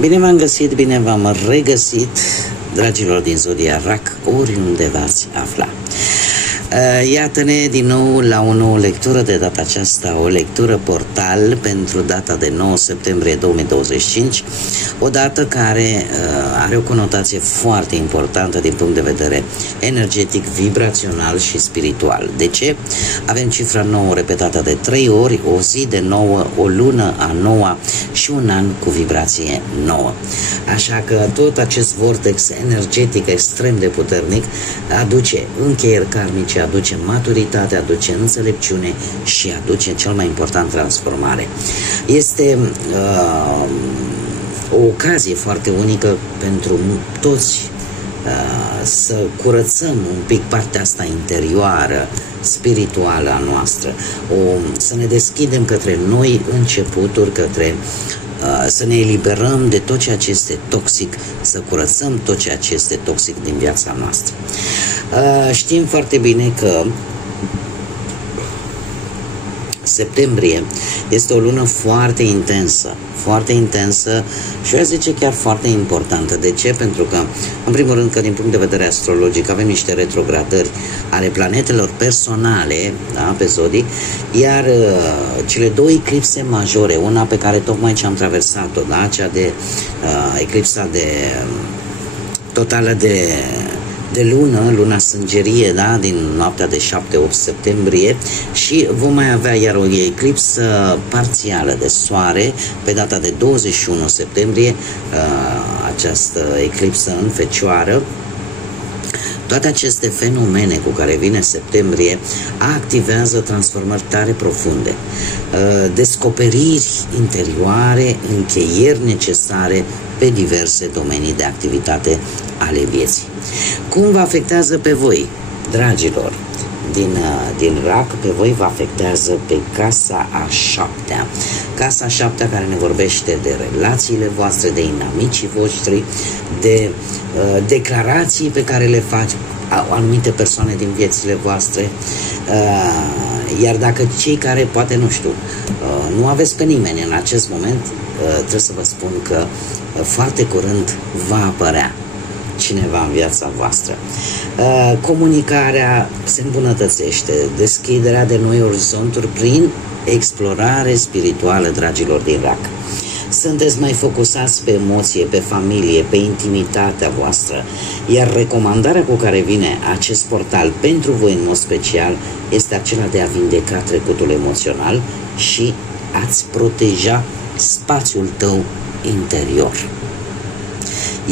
Bine v-am găsit, bine v-am regăsit, dragilor din Zodia RAC, oriunde v-ați afla. Iată-ne din nou la o nouă lectură, de data aceasta o lectură portal pentru data de 9 septembrie 2025, o dată care are o conotație foarte importantă din punct de vedere energetic, vibrațional și spiritual. De ce? Avem cifra 9 repetată de 3 ori, o zi de 9, o lună a 9 și un an cu vibrație 9. Așa că tot acest vortex energetic extrem de puternic aduce încheieri karmice, aduce maturitate, aduce înțelepciune și aduce, cel mai important, transformare. Este o ocazie foarte unică pentru toți să curățăm un pic partea asta interioară, spirituală a noastră, să ne deschidem către noi începuturi, către să ne eliberăm de tot ceea ce este toxic, să curățăm tot ceea ce este toxic din viața noastră. Știm foarte bine că septembrie este o lună foarte intensă și eu zice chiar foarte importantă. De ce? Pentru că, în primul rând, că din punct de vedere astrologic avem niște retrogradări ale planetelor personale, da, pe zodii, iar cele două eclipse majore, una pe care tocmai ce am traversat-o, da, cea de eclipsa de totală de luna sângerie, da, din noaptea de 7-8 septembrie, și vom mai avea iar o eclipsă parțială de soare pe data de 21 septembrie, această eclipsă în Fecioară. Toate aceste fenomene cu care vine septembrie activează transformări tare profunde, descoperiri interioare, încheieri necesare pe diverse domenii de activitate ale vieții. Cum vă afectează pe voi, dragilor, din RAC? Pe voi vă afectează pe casa a 7-a. Casa a 7-a care ne vorbește de relațiile voastre, de inamicii voștri, de declarații pe care le fac anumite persoane din viețile voastre, iar dacă cei care poate, nu știu, nu aveți pe nimeni în acest moment, trebuie să vă spun că foarte curând va apărea cineva în viața voastră. Comunicarea se îmbunătățește, deschiderea de noi orizonturi prin explorare spirituală, dragilor din RAC. Sunteți mai focusați pe emoție, pe familie, pe intimitatea voastră, iar recomandarea cu care vine acest portal pentru voi în mod special este acela de a vindeca trecutul emoțional și a-ți proteja spațiul tău interior.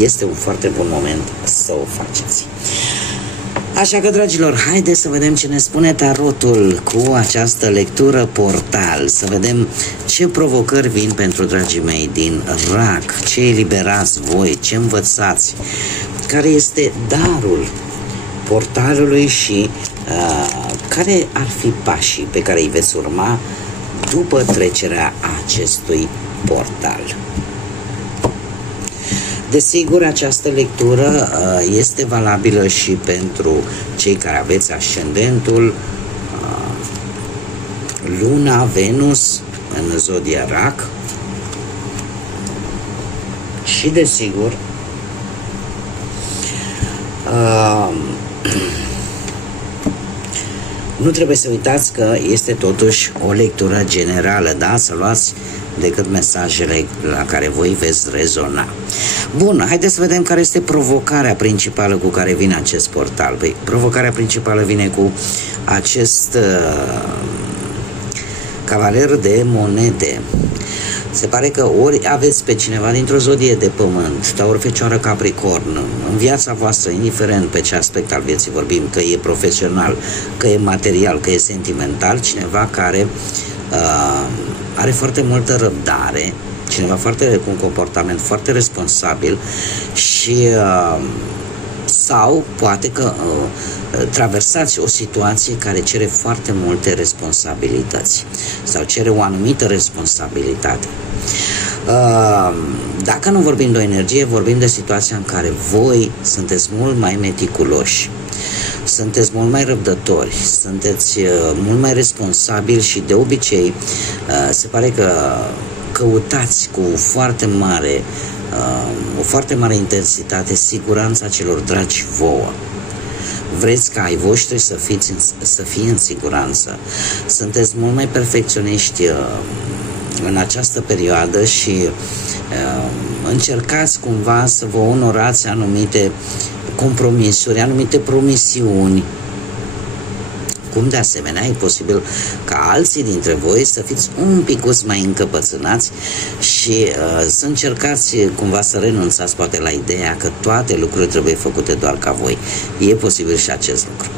Este un foarte bun moment să o faceți. Așa că, dragilor, haideți să vedem ce ne spune tarotul cu această lectură portal, să vedem ce provocări vin pentru dragii mei din RAC, ce eliberați voi, ce învățați, care este darul portalului și care ar fi pașii pe care îi veți urma după trecerea acestui portal. Desigur, această lectură este valabilă și pentru cei care aveți ascendentul, Luna, Venus în Zodia RAC și, desigur, nu trebuie să uitați că este totuși o lectură generală, da? Să luați decât mesajele la care voi veți rezona. Bun, haideți să vedem care este provocarea principală cu care vine acest portal. Păi, provocarea principală vine cu acest cavaler de monede. Se pare că ori aveți pe cineva dintr-o zodie de pământ, Taur, Fecioară, Capricorn, în viața voastră, indiferent pe ce aspect al vieții vorbim, că e profesional, că e material, că e sentimental, cineva care are foarte multă răbdare, cineva cu un comportament foarte responsabil și sau poate că traversați o situație care cere foarte multe responsabilități sau cere o anumită responsabilitate. Dacă nu vorbim de o energie, vorbim de situația în care voi sunteți mult mai meticuloși, sunteți mult mai răbdători, sunteți mult mai responsabili și de obicei se pare că căutați cu o foarte mare intensitate siguranța celor dragi vouă. Vreți ca ai voștri să fie în siguranță. Sunteți mult mai perfecționiști în această perioadă și încercați cumva să vă onorați anumite compromisuri, anumite promisiuni. Cum de asemenea e posibil ca alții dintre voi să fiți un picuț mai încăpățânați și să încercați cumva să renunțați poate la ideea că toate lucrurile trebuie făcute doar ca voi. E posibil și acest lucru.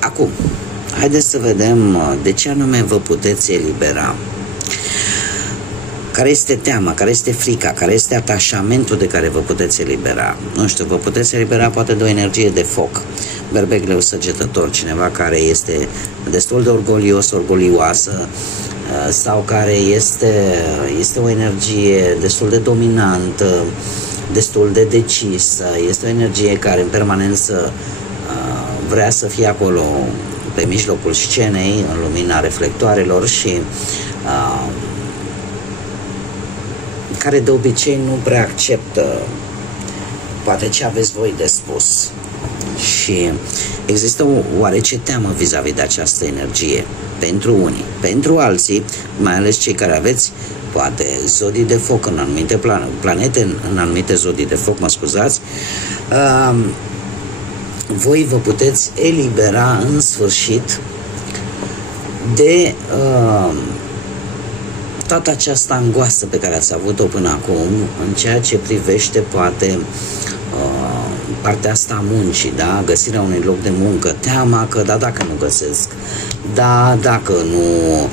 Acum, haideți să vedem de ce anume vă puteți elibera. Care este teama, care este frica, care este atașamentul de care vă puteți elibera? Nu știu, vă puteți elibera poate de o energie de foc. Berbegleu săgetător, cineva care este destul de orgolios, orgolioasă, sau care este o energie destul de dominantă, destul de decisă, este o energie care în permanență vrea să fie acolo pe mijlocul scenei, în lumina reflectoarelor și care de obicei nu prea acceptă poate ce aveți voi de spus. Și există o oarece teamă vis-a-vis de această energie pentru unii. Pentru alții, mai ales cei care aveți poate zodii de foc în anumite planete, în anumite zodii de foc, mă scuzați, voi vă puteți elibera în sfârșit de toată această angoasă pe care ați avut-o până acum în ceea ce privește poate partea asta a muncii, da? Găsirea unui loc de muncă, teama că dacă nu găsesc, dacă nu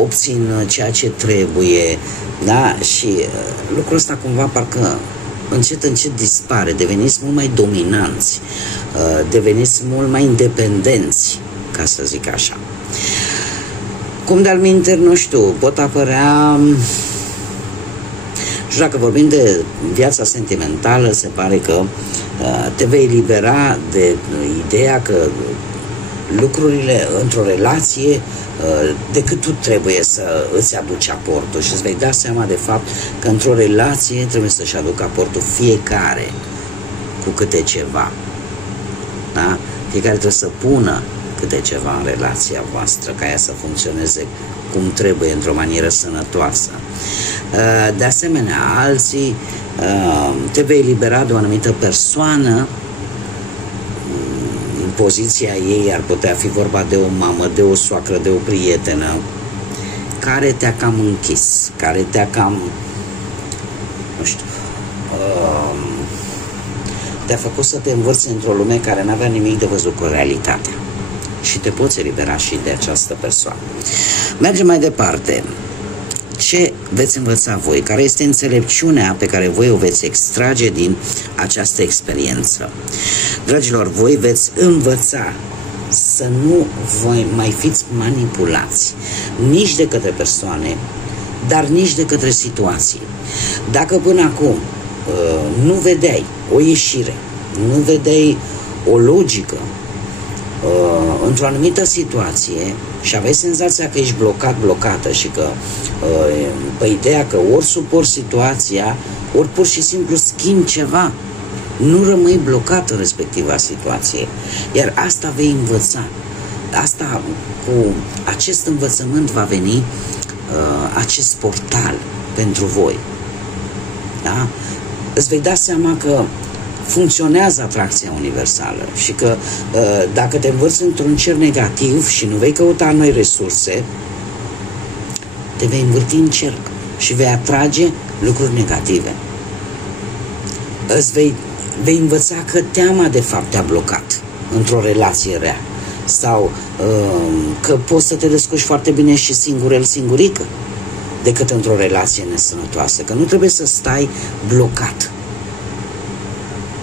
obțin ceea ce trebuie, da? Și lucrul ăsta cumva parcă încet dispare, deveniți mult mai dominanți, deveniți mult mai independenți, ca să zic așa. Cum de-al minteri, nu știu, pot apărea, și dacă vorbim de viața sentimentală, se pare că te vei elibera de ideea că lucrurile într-o relație, decât tu trebuie să îți aduci aportul și îți vei da seama de fapt că într-o relație trebuie să-și aducă aportul fiecare cu câte ceva. Da? Fiecare trebuie să pună câte ceva în relația voastră ca ea să funcționeze cum trebuie, într-o manieră sănătoasă. De asemenea, alții te vei elibera de o anumită persoană. În poziția ei ar putea fi vorba de o mamă, de o soacră, de o prietenă care te-a cam închis, care te-a cam, nu știu, te-a făcut să te învârți într-o lume care n-avea nimic de văzut cu realitatea. Și te poți elibera și de această persoană. Mergem mai departe. Ce veți învăța voi? Care este înțelepciunea pe care voi o veți extrage din această experiență? Dragilor, voi veți învăța să nu voi mai fiți manipulați nici de către persoane, dar nici de către situații. Dacă până acum nu vedeai o ieșire, nu vedeai o logică într-o anumită situație și aveai senzația că ești blocată și că pe ideea că ori suporți situația, ori pur și simplu schimbi ceva, nu rămâi blocat în respectiva situație. Iar asta vei învăța. Asta, cu acest învățământ va veni acest portal pentru voi. Da? Îți vei da seama că funcționează atracția universală și că dacă te învârți într-un cer negativ și nu vei căuta noi resurse, te vei învârti în cerc și vei atrage lucruri negative. Vei învăța că teama de fapt te-a blocat într-o relație rea sau că poți să te descurci foarte bine și singurel, singurică, decât într-o relație nesănătoasă, că nu trebuie să stai blocat.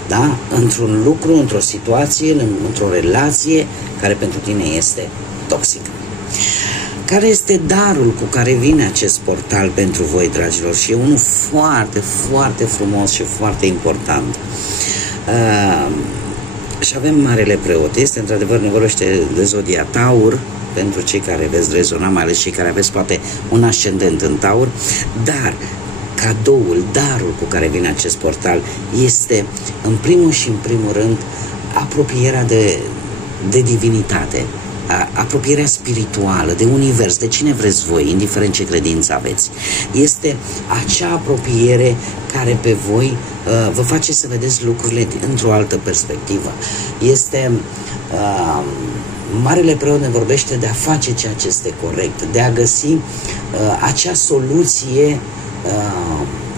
Da? Într-un lucru, într-o situație, într-o relație care pentru tine este toxică. Care este darul cu care vine acest portal pentru voi, dragilor? Și e unul foarte, foarte frumos și foarte important. Și avem Marele Preot. Este într-adevăr, ne vorbește de zodia Taur, pentru cei care veți rezona, mai ales cei care aveți poate un ascendent în Taur, dar cadoul, darul cu care vine acest portal este, în primul și în primul rând, apropierea de divinitate, apropierea spirituală, de univers, de cine vreți voi, indiferent ce credință aveți. Este acea apropiere care pe voi vă face să vedeți lucrurile într-o altă perspectivă. Este Marele Preot ne vorbește de a face ceea ce este corect, de a găsi acea soluție,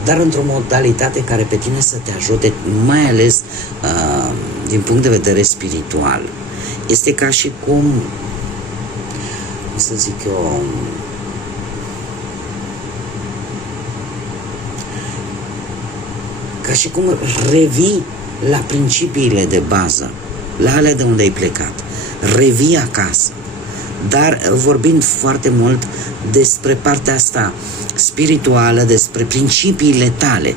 dar într-o modalitate care pe tine să te ajute, mai ales din punct de vedere spiritual. Este ca și cum, să zic eu, ca și cum revii la principiile de bază, la alea de unde ai plecat. Revii acasă, dar vorbind foarte mult despre partea asta spirituală, despre principiile tale.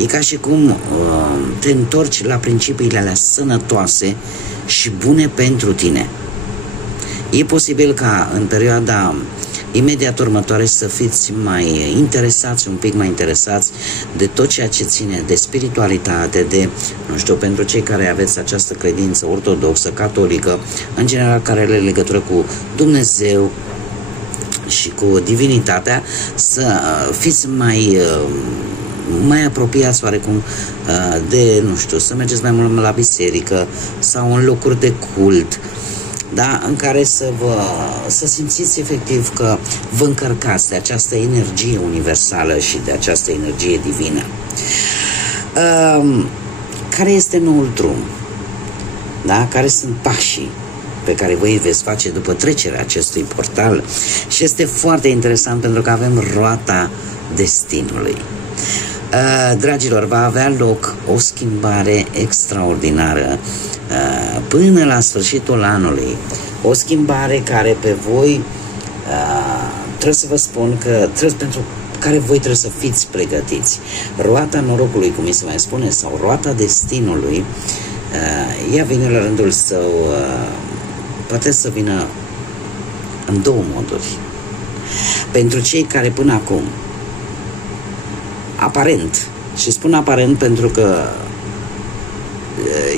E ca și cum te întorci la principiile alea sănătoase și bune pentru tine. E posibil ca în perioada imediat următoare să fiți mai interesați, un pic mai interesați de tot ceea ce ține de spiritualitate, de, nu știu, pentru cei care aveți această credință ortodoxă, catolică, în general care are legătură cu Dumnezeu și cu divinitatea, să fiți mai apropiați oarecum de, nu știu, să mergeți mai mult la biserică sau în locuri de cult, da? În care să simțiți efectiv că vă încărcați de această energie universală și de această energie divină. Care este noul drum? Da? Care sunt pașii pe care voi veți face după trecerea acestui portal? Și este foarte interesant pentru că avem roata destinului. Dragilor, va avea loc o schimbare extraordinară până la sfârșitul anului. O schimbare care pe voi trebuie să vă spun că pentru care voi trebuie să fiți pregătiți. Roata norocului, cum mi se mai spune, sau roata destinului, ea vine la rândul său, poate să vină în două moduri. Pentru cei care până acum, aparent, și spun aparent pentru că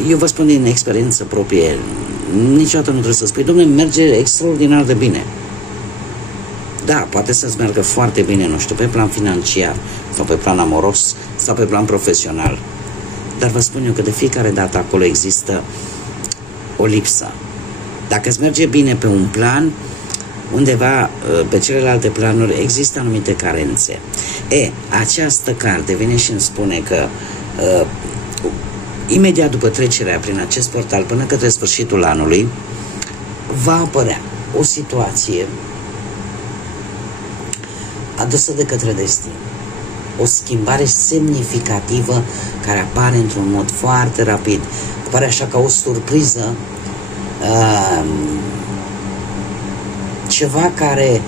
eu vă spun din experiență proprie, niciodată nu trebuie să spui, dom'le, merge extraordinar de bine. Da, poate să-ți meargă foarte bine, nu știu, pe plan financiar, sau pe plan amoros, sau pe plan profesional. Dar vă spun eu că de fiecare dată acolo există o lipsă. Dacă îți merge bine pe un plan, undeva pe celelalte planuri există anumite carențe. Această carte vine și îmi spune că imediat după trecerea prin acest portal până către sfârșitul anului va apărea o situație adusă de către destin. O schimbare semnificativă care apare într-un mod foarte rapid. Apare așa ca o surpriză, ceva care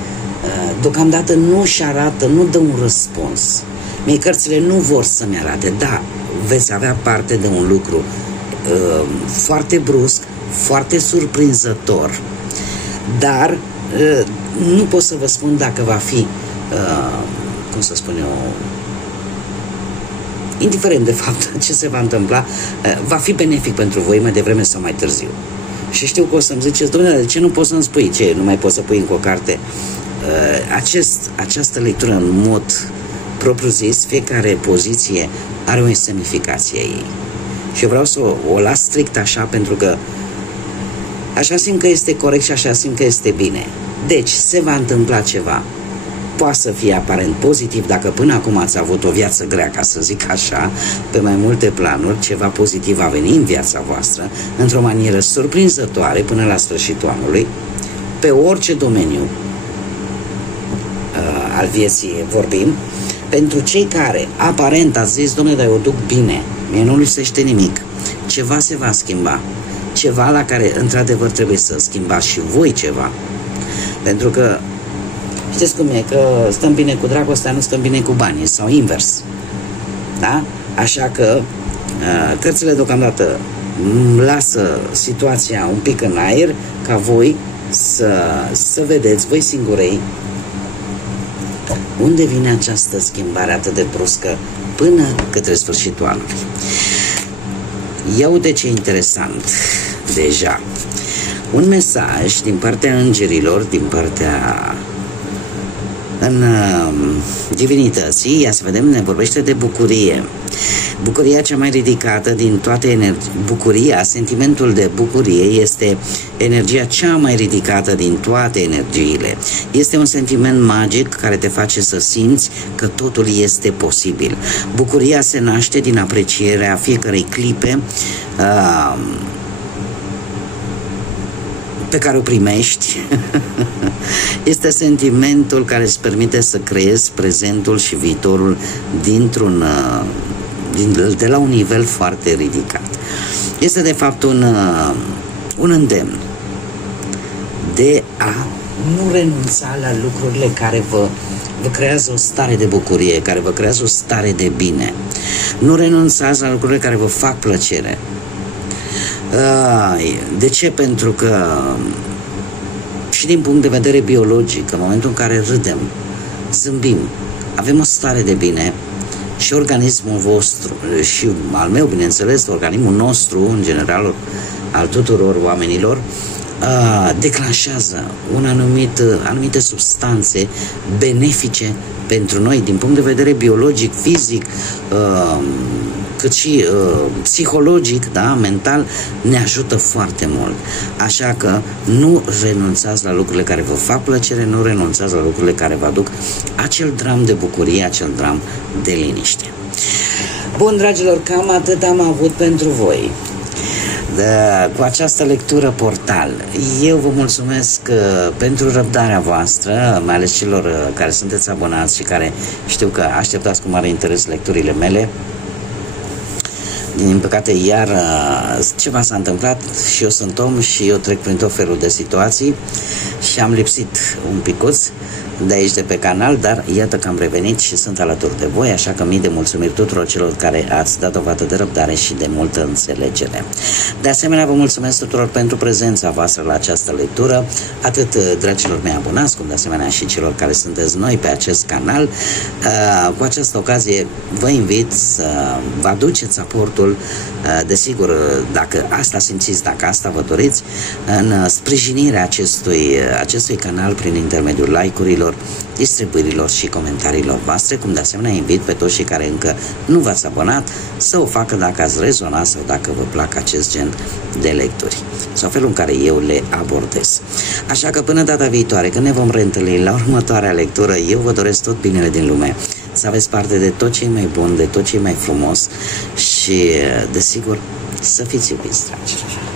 deocamdată nu își arată, nu dă un răspuns. Mie cărțile nu vor să-mi arate, da, veți avea parte de un lucru foarte brusc, foarte surprinzător, dar nu pot să vă spun dacă va fi, cum să spun eu, indiferent de fapt ce se va întâmpla, va fi benefic pentru voi mai devreme sau mai târziu. Și știu că o să-mi ziceți, domnule, de ce nu poți să-mi spui? Ce, nu mai poți să pui încă o carte? Această lectură în mod propriu-zis, fiecare poziție are o semnificație ei. Și eu vreau să o las strict așa, pentru că așa simt că este corect și așa simt că este bine. Deci, se va întâmpla ceva. Poate să fie aparent pozitiv, dacă până acum ați avut o viață grea, ca să zic așa, pe mai multe planuri, ceva pozitiv va veni în viața voastră, într-o manieră surprinzătoare până la sfârșitul anului, pe orice domeniu al vieții vorbim. Pentru cei care aparent ați zis, domnule, dar eu duc bine, mie nu lipsește nimic, ceva se va schimba, ceva la care într-adevăr trebuie să schimbați și voi ceva. Pentru că știți cum e, că stăm bine cu dragostea, nu stăm bine cu banii, sau invers. Da? Așa că cărțile deocamdată lasă situația un pic în aer ca voi să vedeți voi singurei unde vine această schimbare atât de bruscă până către sfârșitul anului. Ia uite ce interesant deja. Un mesaj din partea îngerilor, din partea divinității. Ia să vedem, ne vorbește de bucurie. Bucuria cea mai ridicată din toate energii. Bucuria, sentimentul de bucurie este energia cea mai ridicată din toate energiile. Este un sentiment magic care te face să simți că totul este posibil. Bucuria se naște din aprecierea fiecărei clipe pe care o primești. Este sentimentul care îți permite să creezi prezentul și viitorul de la un nivel foarte ridicat. Este de fapt un îndemn de a nu renunța la lucrurile care vă creează o stare de bucurie, care vă creează o stare de bine. Nu renunțați la lucrurile care vă fac plăcere. De ce? Pentru că și din punct de vedere biologic, în momentul în care râdem, zâmbim, avem o stare de bine și organismul vostru și al meu, bineînțeles, organismul nostru, în general, al tuturor oamenilor, declanșează anumite substanțe benefice pentru noi, din punct de vedere biologic, fizic, cât și psihologic, da, mental, ne ajută foarte mult. Așa că nu renunțați la lucrurile care vă fac plăcere, nu renunțați la lucrurile care vă aduc acel dram de bucurie, acel dram de liniște. Bun, dragilor, cam atât am avut pentru voi. Cu această lectură portal. Eu vă mulțumesc pentru răbdarea voastră, mai ales celor care sunteți abonați și care știu că așteptați cu mare interes lecturile mele. Din păcate, iar ceva s-a întâmplat și eu sunt om și eu trec prin tot felul de situații și am lipsit un picuț de aici de pe canal, dar iată că am revenit și sunt alături de voi, așa că mii de mulțumiri tuturor celor care ați dat dovadă de răbdare și de multă înțelegere. De asemenea, vă mulțumesc tuturor pentru prezența voastră la această lectură, atât dragilor mei abonați, cum de asemenea și celor care sunteți noi pe acest canal. Cu această ocazie vă invit să vă aduceți aportul, desigur, dacă asta simțiți, dacă asta vă doriți, în sprijinirea acestui canal prin intermediul like-urilor, distribuirilor și comentariilor voastre, cum de asemenea invit pe toți cei care încă nu v-ați abonat să o facă dacă ați rezonat sau dacă vă plac acest gen de lecturi sau felul în care eu le abordez. Așa că până data viitoare, când ne vom reîntâlni la următoarea lectură, eu vă doresc tot binele din lume, să aveți parte de tot ce e mai bun, de tot ce e mai frumos și, desigur, să fiți iubiți, dragilor.